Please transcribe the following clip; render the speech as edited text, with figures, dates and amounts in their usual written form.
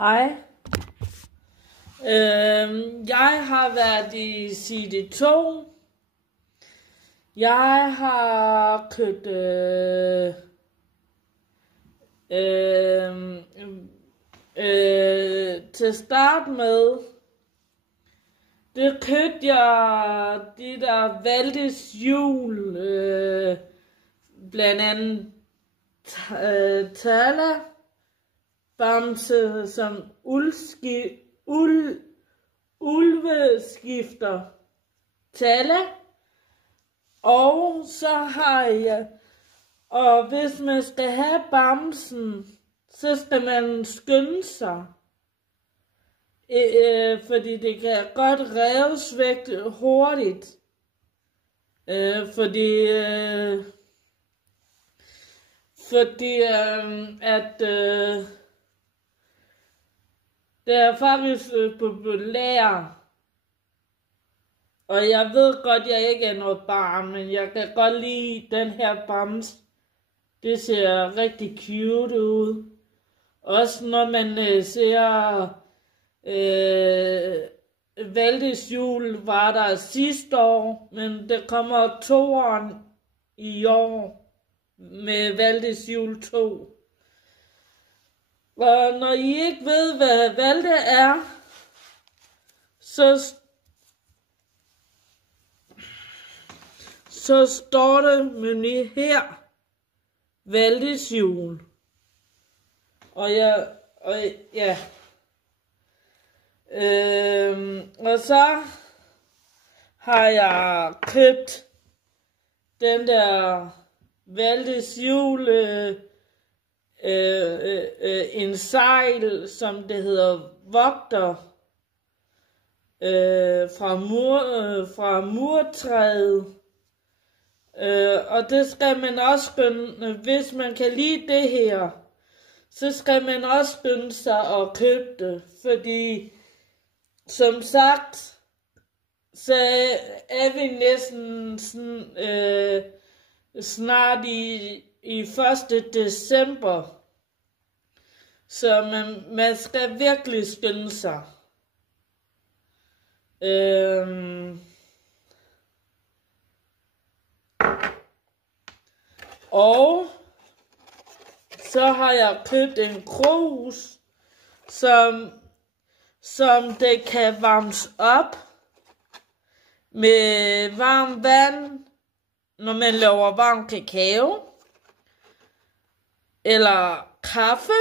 Hej. Jeg har været i CD2. Jeg har købt til start med, det købte jeg de der Valdes Jul, blandt andet Tala, Bamse som ulveskifter Tala, og så har jeg, og hvis man skal have Bamsen, så skal man skynde sig, fordi det kan godt reves væk hurtigt, fordi det er faktisk populær. Og jeg ved godt, jeg ikke er noget barn, men jeg kan godt lide den her bams. Det ser rigtig cute ud. Også når man ser Valdes Jul var der sidste år, men der kommer 2'eren i år med Valdes Jul 2. Og når I ikke ved, hvad Valde er, så står det nemlig her, Valdes Jul. Og så har jeg købt den der Valdes Jul, en sejl, som det hedder Vogter, fra murtræet. Og det skal man også skynde, hvis man kan lide det her, så skal man også skynde sig at købe det, fordi som sagt, så er vi næsten snart i 1. december, så man skal virkelig skynde sig. Og så har jeg købt en krus, som det kan varmes op med varmt vand, når man laver varm kakao eller kaffe.